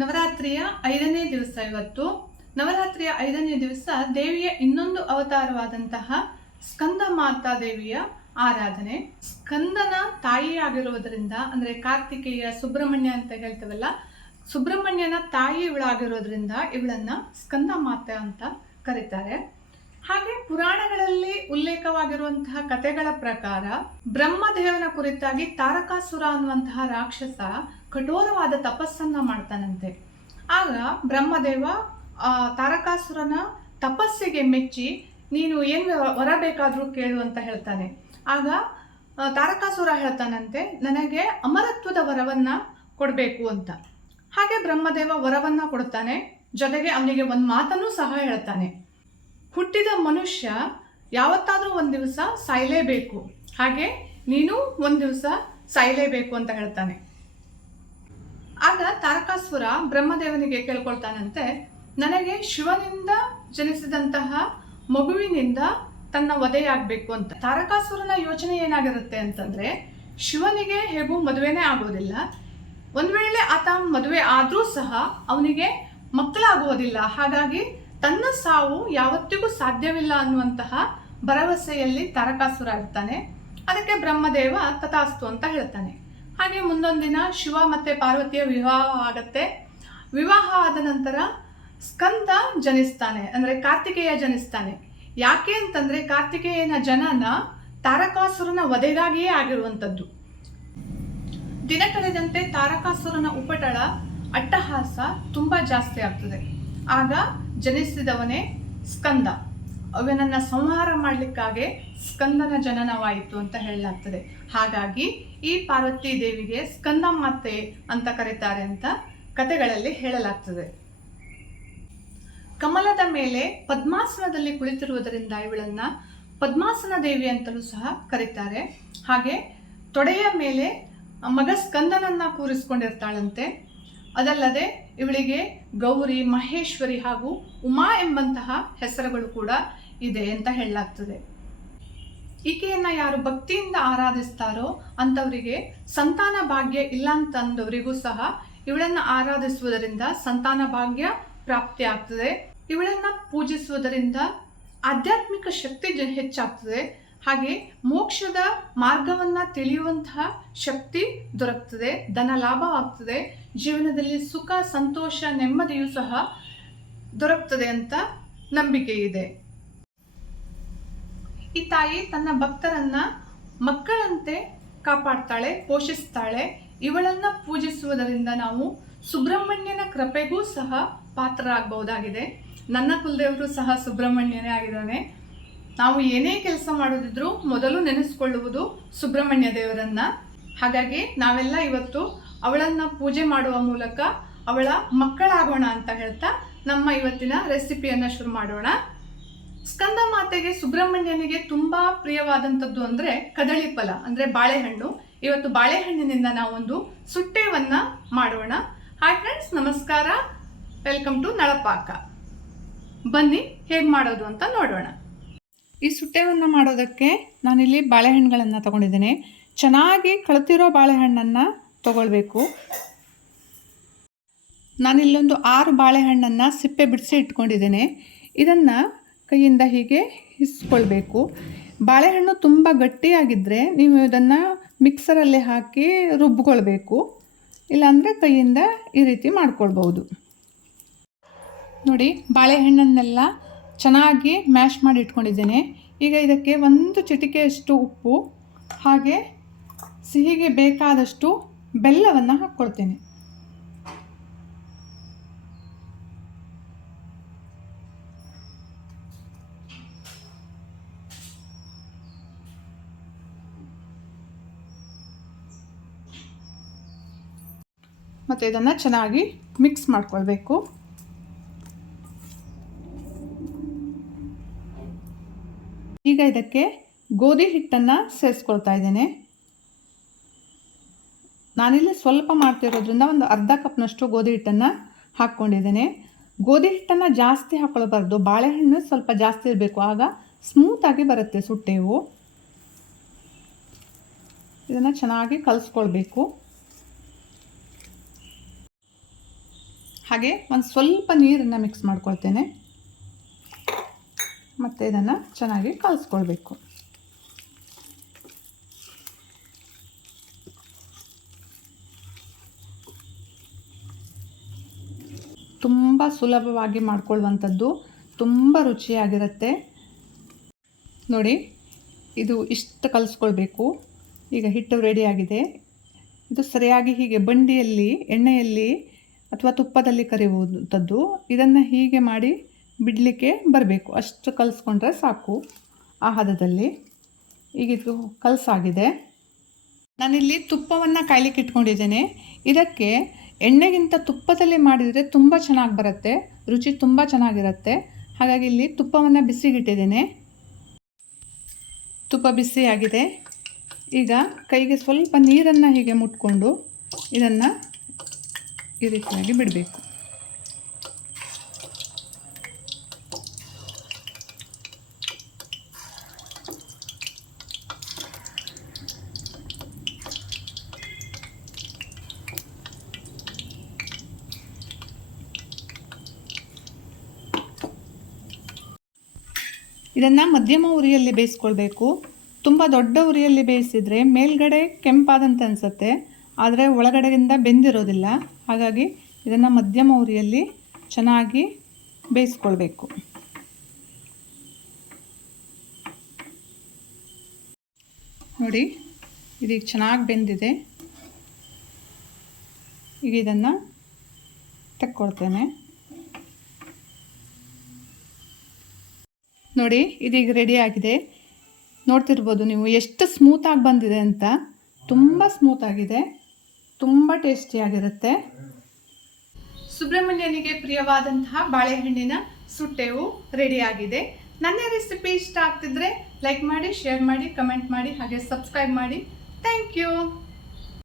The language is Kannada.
ನವರಾತ್ರಿಯ 5ನೇ ದಿವಸ ಇವತ್ತು. ನವರಾತ್ರಿಯ 5ನೇ ದಿವಸ ದೇವಿಯ ಇನ್ನೊಂದು ಅವತಾರವಾದಂತಹ ಸ್ಕಂದ ಮಾತಾ ದೇವಿಯ ಆರಾಧನೆ. ಸ್ಕಂದನ ತಾಯಿಯಾಗಿರುವುದರಿಂದ, ಅಂದ್ರೆ ಕಾರ್ತಿಕೇಯ ಸುಬ್ರಹ್ಮಣ್ಯ ಅಂತ ಹೇಳ್ತೇವಲ್ಲ, ಸುಬ್ರಹ್ಮಣ್ಯನ ತಾಯಿ ಇವಳಾಗಿರೋದ್ರಿಂದ ಇವಳನ್ನ ಸ್ಕಂದ ಮಾತೆ ಅಂತ ಕರೀತಾರೆ. ಹಾಗೆ ಪುರಾಣಗಳಲ್ಲಿ ಉಲ್ಲೇಖವಾಗಿರುವಂತಹ ಕಥೆಗಳ ಪ್ರಕಾರ ಬ್ರಹ್ಮದೇವನ ಕುರಿತಾಗಿ ತಾರಕಾಸುರ ಅನ್ನುವಂತಹ ರಾಕ್ಷಸ ಕಠೋರವಾದ ತಪಸ್ಸನ್ನ ಮಾಡ್ತಾನಂತೆ. ಆಗ ಬ್ರಹ್ಮದೇವ ತಾರಕಾಸುರನ ತಪಸ್ಸಿಗೆ ಮೆಚ್ಚಿ ನೀನು ಏನು ವರ ಬೇಕಾದ್ರೂ ಕೇಳು ಅಂತ ಹೇಳ್ತಾನೆ. ಆಗ ತಾರಕಾಸುರ ಹೇಳ್ತಾನಂತೆ, ನನಗೆ ಅಮರತ್ವದ ವರವನ್ನ ಕೊಡಬೇಕು ಅಂತ. ಹಾಗೆ ಬ್ರಹ್ಮದೇವ ವರವನ್ನ ಕೊಡ್ತಾನೆ, ಜೊತೆಗೆ ಅವನಿಗೆ ಒಂದು ಮಾತನ್ನು ಸಹ ಹೇಳ್ತಾನೆ. ಹುಟ್ಟಿದ ಮನುಷ್ಯ ಯಾವತ್ತಾದ್ರೂ ಒಂದು ದಿವಸ ಸಾಯಲೇಬೇಕು, ಹಾಗೆ ನೀನು ಒಂದು ದಿವಸ ಸಾಯಲೇಬೇಕು ಅಂತ ಹೇಳ್ತಾನೆ. ಆಗ ತಾರಕಾಸುರ ಬ್ರಹ್ಮದೇವನಿಗೆ ಕೇಳ್ಕೊಳ್ತಾನಂತೆ, ನನಗೆ ಶಿವನಿಂದ ಜನಿಸಿದಂತಹ ಮಗುವಿನಿಂದ ತನ್ನ ವಧೆಯಾಗಬೇಕು ಅಂತ. ತಾರಕಾಸುರನ ಯೋಚನೆ ಏನಾಗಿರುತ್ತೆ ಅಂತಂದ್ರೆ, ಶಿವನಿಗೆ ಹೇಗೂ ಮದುವೆನೇ ಆಗೋದಿಲ್ಲ, ಒಂದ್ ವೇಳೆ ಆತ ಮದುವೆ ಆದ್ರೂ ಸಹ ಅವನಿಗೆ ಮಕ್ಕಳಾಗುವುದಿಲ್ಲ, ಹಾಗಾಗಿ ತನ್ನ ಸಾವು ಯಾವತ್ತಿಗೂ ಸಾಧ್ಯವಿಲ್ಲ ಅನ್ನುವಂತಹ ಭರವಸೆಯಲ್ಲಿ ತಾರಕಾಸುರ ಇರ್ತಾನೆ. ಅದಕ್ಕೆ ಬ್ರಹ್ಮದೇವ ತಥಾಸ್ತು ಅಂತ ಹೇಳ್ತಾನೆ. ಹಾಗೆ ಮುಂದೊಂದಿನ ಶಿವ ಮತ್ತೆ ಪಾರ್ವತಿಯ ವಿವಾಹ ಆಗತ್ತೆ. ವಿವಾಹ ಆದ ನಂತರ ಸ್ಕಂದ ಜನಿಸ್ತಾನೆ, ಅಂದ್ರೆ ಕಾರ್ತಿಕೇಯ ಜನಿಸ್ತಾನೆ. ಯಾಕೆ ಅಂತಂದ್ರೆ ಕಾರ್ತಿಕೇಯನ ಜನನ ತಾರಕಾಸುರನ ವಧೆಗಾಗಿಯೇ ಆಗಿರುವಂಥದ್ದು. ದಿನ ಕಳೆದಂತೆ ತಾರಕಾಸುರನ ಉಪಟಳ ಅಟ್ಟಹಾಸ ತುಂಬಾ ಜಾಸ್ತಿ ಆಗ್ತದೆ. ಆಗ ಜನಿಸಿದವನೇ ಸ್ಕಂದ. ಅವನನ್ನ ಸಂಹಾರ ಮಾಡಲಿಕ್ಕಾಗೆ ಸ್ಕಂದನ ಜನನವಾಯಿತು ಅಂತ ಹೇಳಲಾಗ್ತದೆ. ಹಾಗಾಗಿ ಈ ಪಾರ್ವತಿ ದೇವಿಗೆ ಸ್ಕಂದ ಮಾತೆ ಅಂತ ಕರೀತಾರೆ ಅಂತ ಕಥೆಗಳಲ್ಲಿ ಹೇಳಲಾಗ್ತದೆ. ಕಮಲದ ಮೇಲೆ ಪದ್ಮಾಸನದಲ್ಲಿ ಕುಳಿತಿರುವುದರಿಂದ ಇವಳನ್ನ ಪದ್ಮಾಸನ ದೇವಿ ಅಂತಲೂ ಸಹ ಕರೀತಾರೆ. ಹಾಗೆ ತೊಡೆಯ ಮೇಲೆ ಮಗ ಸ್ಕಂದನನ್ನ ಕೂರಿಸಿಕೊಂಡಿರ್ತಾಳಂತೆ. ಅದಲ್ಲದೆ ಇವಳಿಗೆ ಗೌರಿ, ಮಹೇಶ್ವರಿ ಹಾಗೂ ಉಮಾ ಎಂಬಂತಹ ಹೆಸರುಗಳು ಕೂಡ ಇದೆ ಅಂತ ಹೇಳಲಾಗ್ತದೆ. ಈಕೆಯನ್ನ ಯಾರು ಭಕ್ತಿಯಿಂದ ಆರಾಧಿಸ್ತಾರೋ ಅಂಥವರಿಗೆ ಸಂತಾನ ಭಾಗ್ಯ ಇಲ್ಲ ಅಂತಂದವರಿಗೂ ಸಹ ಇವಳನ್ನ ಆರಾಧಿಸುವುದರಿಂದ ಸಂತಾನ ಭಾಗ್ಯ ಪ್ರಾಪ್ತಿ ಆಗ್ತದೆ. ಇವಳನ್ನ ಪೂಜಿಸುವುದರಿಂದ ಆಧ್ಯಾತ್ಮಿಕ ಶಕ್ತಿ ಹೆಚ್ಚಾಗ್ತದೆ. ಹಾಗೆ ಮೋಕ್ಷದ ಮಾರ್ಗವನ್ನ ತಿಳಿಯುವಂತಹ ಶಕ್ತಿ ದೊರಕ್ತದೆ, ಧನ ಲಾಭವಾಗ್ತದೆ, ಜೀವನದಲ್ಲಿ ಸುಖ, ಸಂತೋಷ, ನೆಮ್ಮದಿಯೂ ಸಹ ದೊರಕ್ತದೆ ಅಂತ ನಂಬಿಕೆ ಇದೆ. ಈ ತಾಯಿ ತನ್ನ ಭಕ್ತರನ್ನ ಮಕ್ಕಳಂತೆ ಕಾಪಾಡ್ತಾಳೆ, ಪೋಷಿಸ್ತಾಳೆ. ಇವಳನ್ನ ಪೂಜಿಸುವುದರಿಂದ ನಾವು ಸುಬ್ರಹ್ಮಣ್ಯನ ಕೃಪೆಗೂ ಸಹ ಪಾತ್ರರಾಗಬಹುದಾಗಿದೆ. ನನ್ನ ಕುಲದೇವರು ಸಹ ಸುಬ್ರಹ್ಮಣ್ಯನೇ ಆಗಿದ್ದಾನೆ. ನಾವು ಏನೇ ಕೆಲಸ ಮಾಡೋದಿದ್ರು ಮೊದಲು ನೆನೆಸ್ಕೊಳ್ಳುವುದು ಸುಬ್ರಹ್ಮಣ್ಯ ದೇವರನ್ನ. ಹಾಗಾಗಿ ನಾವೆಲ್ಲ ಇವತ್ತು ಅವಳನ್ನ ಪೂಜೆ ಮಾಡುವ ಮೂಲಕ ಅವಳ ಮಕ್ಕಳಾಗೋಣ ಅಂತ ಹೇಳ್ತಾ ನಮ್ಮ ಇವತ್ತಿನ ರೆಸಿಪಿಯನ್ನ ಶುರು ಮಾಡೋಣ. ಸ್ಕಂದ ಮಾತೆಗೆ, ಸುಬ್ರಹ್ಮಣ್ಯನಿಗೆ ತುಂಬಾ ಪ್ರಿಯವಾದಂಥದ್ದು ಅಂದ್ರೆ ಕದಳಿ ಫಲ, ಅಂದ್ರೆ ಬಾಳೆಹಣ್ಣು. ಇವತ್ತು ಬಾಳೆಹಣ್ಣಿನಿಂದ ನಾವೊಂದು ಸುಟ್ಟೆವನ್ನ ಮಾಡೋಣ. ಹಾಯ್ ಫ್ರೆಂಡ್ಸ್, ನಮಸ್ಕಾರ, ವೆಲ್ಕಮ್ ಟು ನಳಪಾಕ. ಬನ್ನಿ ಹೇಗೆ ಮಾಡೋದು ಅಂತ ನೋಡೋಣ. ಈ ಸುಟ್ಟೆವನ್ನು ಮಾಡೋದಕ್ಕೆ ನಾನಿಲ್ಲಿ ಬಾಳೆಹಣ್ಣುಗಳನ್ನು ತಗೊಂಡಿದ್ದೇನೆ. ಚೆನ್ನಾಗಿ ಕಳತಿರೋ ಬಾಳೆಹಣ್ಣನ್ನು ತಗೊಳ್ಬೇಕು. ನಾನಿಲ್ಲೊಂದು 6 ಬಾಳೆಹಣ್ಣನ್ನು ಸಿಪ್ಪೆ ಬಿಡಿಸಿ ಇಟ್ಕೊಂಡಿದ್ದೇನೆ. ಇದನ್ನು ಕೈಯಿಂದ ಹೀಗೆ ಹಿಸ್ಕೊಳ್ಬೇಕು. ಬಾಳೆಹಣ್ಣು ತುಂಬ ಗಟ್ಟಿಯಾಗಿದ್ದರೆ ನೀವು ಇದನ್ನು ಮಿಕ್ಸರಲ್ಲಿ ಹಾಕಿ ರುಬ್ಕೊಳ್ಬೇಕು, ಇಲ್ಲಾಂದರೆ ಕೈಯಿಂದ ಈ ರೀತಿ ಮಾಡ್ಕೊಳ್ಬೋದು. ನೋಡಿ, ಬಾಳೆಹಣ್ಣನ್ನೆಲ್ಲ ಚೆನ್ನಾಗಿ ಮ್ಯಾಶ್ ಮಾಡಿ ಇಟ್ಕೊಂಡಿದ್ದೇನೆ. ಈಗ ಇದಕ್ಕೆ 1 ಚಿಟಿಕೆಯಷ್ಟು ಉಪ್ಪು ಹಾಗೆ ಸಿಹಿಗೆ ಬೇಕಾದಷ್ಟು ಬೆಲ್ಲವನ್ನು ಹಾಕ್ಕೊಳ್ತೇನೆ. ಮತ್ತು ಇದನ್ನು ಚೆನ್ನಾಗಿ ಮಿಕ್ಸ್ ಮಾಡ್ಕೊಳ್ಬೇಕು. ಈಗ ಇದಕ್ಕೆ ಗೋಧಿ ಹಿಟ್ಟನ್ನು ಸೇರಿಸ್ಕೊಳ್ತಾ ಇದ್ದೇನೆ. ನಾನಿಲ್ಲಿ ಸ್ವಲ್ಪ ಮಾಡ್ತಿರೋದ್ರಿಂದ ಒಂದು ಅರ್ಧ ಕಪ್ನಷ್ಟು ಗೋಧಿ ಹಿಟ್ಟನ್ನು ಹಾಕ್ಕೊಂಡಿದ್ದೇನೆ. ಗೋಧಿ ಹಿಟ್ಟನ್ನು ಜಾಸ್ತಿ ಹಾಕ್ಕೊಳ್ಬಾರ್ದು, ಬಾಳೆಹಣ್ಣು ಸ್ವಲ್ಪ ಜಾಸ್ತಿ ಇರಬೇಕು, ಆಗ ಸ್ಮೂತಾಗಿ ಬರುತ್ತೆ ಸುಟ್ಟೆವು. ಇದನ್ನು ಚೆನ್ನಾಗಿ ಕಲಿಸ್ಕೊಳ್ಬೇಕು. ಹಾಗೆ ಒಂದು ಸ್ವಲ್ಪ ನೀರನ್ನು ಮಿಕ್ಸ್ ಮಾಡ್ಕೊಳ್ತೇನೆ ಮತ್ತು ಇದನ್ನು ಚೆನ್ನಾಗಿ ಕಲಿಸ್ಕೊಳ್ಬೇಕು. ತುಂಬ ಸುಲಭವಾಗಿ ಮಾಡ್ಕೊಳ್ಳುವಂಥದ್ದು, ತುಂಬ ರುಚಿಯಾಗಿರುತ್ತೆ. ನೋಡಿ, ಇದು ಇಷ್ಟು ಕಲಿಸ್ಕೊಳ್ಬೇಕು. ಈಗ ಹಿಟ್ಟು ರೆಡಿಯಾಗಿದೆ. ಇದು ಸರಿಯಾಗಿ ಹೀಗೆ ಬಂಡಿಯಲ್ಲಿ ಎಣ್ಣೆಯಲ್ಲಿ ಅಥವಾ ತುಪ್ಪದಲ್ಲಿ ಕರಿಯುವಂಥದ್ದು. ಇದನ್ನು ಹೀಗೆ ಮಾಡಿ ಬಿಡಲಿಕ್ಕೆ ಬರಬೇಕು. ಅಷ್ಟು ಕಲಿಸ್ಕೊಂಡ್ರೆ ಸಾಕು ಆ ಹದದಲ್ಲಿ. ಈಗ ಇದು ಕಲಸಾಗಿದೆ. ನಾನಿಲ್ಲಿ ತುಪ್ಪವನ್ನು ಕಾಯ್ಲಿಕ್ಕೆ ಇಟ್ಕೊಂಡಿದ್ದೇನೆ. ಇದಕ್ಕೆ ಎಣ್ಣೆಗಿಂತ ತುಪ್ಪದಲ್ಲಿ ಮಾಡಿದರೆ ತುಂಬ ಚೆನ್ನಾಗಿ ಬರುತ್ತೆ, ರುಚಿ ತುಂಬ ಚೆನ್ನಾಗಿರುತ್ತೆ. ಹಾಗಾಗಿ ಇಲ್ಲಿ ತುಪ್ಪವನ್ನು ಬಿಸಿಗಿಟ್ಟಿದ್ದೇನೆ. ತುಪ್ಪ ಬಿಸಿಯಾಗಿದೆ. ಈಗ ಕೈಗೆ ಸ್ವಲ್ಪ ನೀರನ್ನು ಹೀಗೆ ಮುಟ್ಕೊಂಡು ಇದನ್ನು ಈ ರೀತಿಯಾಗಿ ಬಿಡಬೇಕು. ಇದನ್ನು ಮಧ್ಯಮ ಉರಿಯಲ್ಲಿ ಬೇಯಿಸ್ಕೊಳ್ಬೇಕು. ತುಂಬ ದೊಡ್ಡ ಉರಿಯಲ್ಲಿ ಬೇಯಿಸಿದರೆ ಮೇಲ್ಗಡೆ ಕೆಂಪಾದಂತೆ ಅನಿಸುತ್ತೆ, ಆದರೆ ಒಳಗಡೆಯಿಂದ ಬೆಂದಿರೋದಿಲ್ಲ. ಹಾಗಾಗಿ ಇದನ್ನು ಮಧ್ಯಮ ಉರಿಯಲ್ಲಿ ಚೆನ್ನಾಗಿ ಬೇಯಿಸ್ಕೊಳ್ಬೇಕು. ನೋಡಿ, ಇದೀಗ ಚೆನ್ನಾಗಿ ಬೆಂದಿದೆ. ಈಗ ಇದನ್ನು ತೆಕ್ಕೊಳ್ತೇನೆ. ನೋಡಿ, ಇದೀಗ ರೆಡಿಯಾಗಿದೆ. ನೋಡ್ತಿರ್ಬೋದು ನೀವು ಎಷ್ಟು ಸ್ಮೂತಾಗಿ ಬಂದಿದೆ ಅಂತ. ತುಂಬ ಸ್ಮೂತಾಗಿದೆ, ತುಂಬ ಟೇಸ್ಟಿಯಾಗಿರುತ್ತೆ. ಸುಬ್ರಹ್ಮಣ್ಯನಿಗೆ ಪ್ರಿಯವಾದಂತಹ ಬಾಳೆಹಣ್ಣಿನ ಸುಟ್ಟೆವು ರೆಡಿಯಾಗಿದೆ. ನನ್ನ ರೆಸಿಪಿ ಇಷ್ಟ ಆಗ್ತಿದ್ರೆ ಲೈಕ್ ಮಾಡಿ, ಶೇರ್ ಮಾಡಿ, ಕಮೆಂಟ್ ಮಾಡಿ, ಹಾಗೆ ಸಬ್ಸ್ಕ್ರೈಬ್ ಮಾಡಿ. Thank you.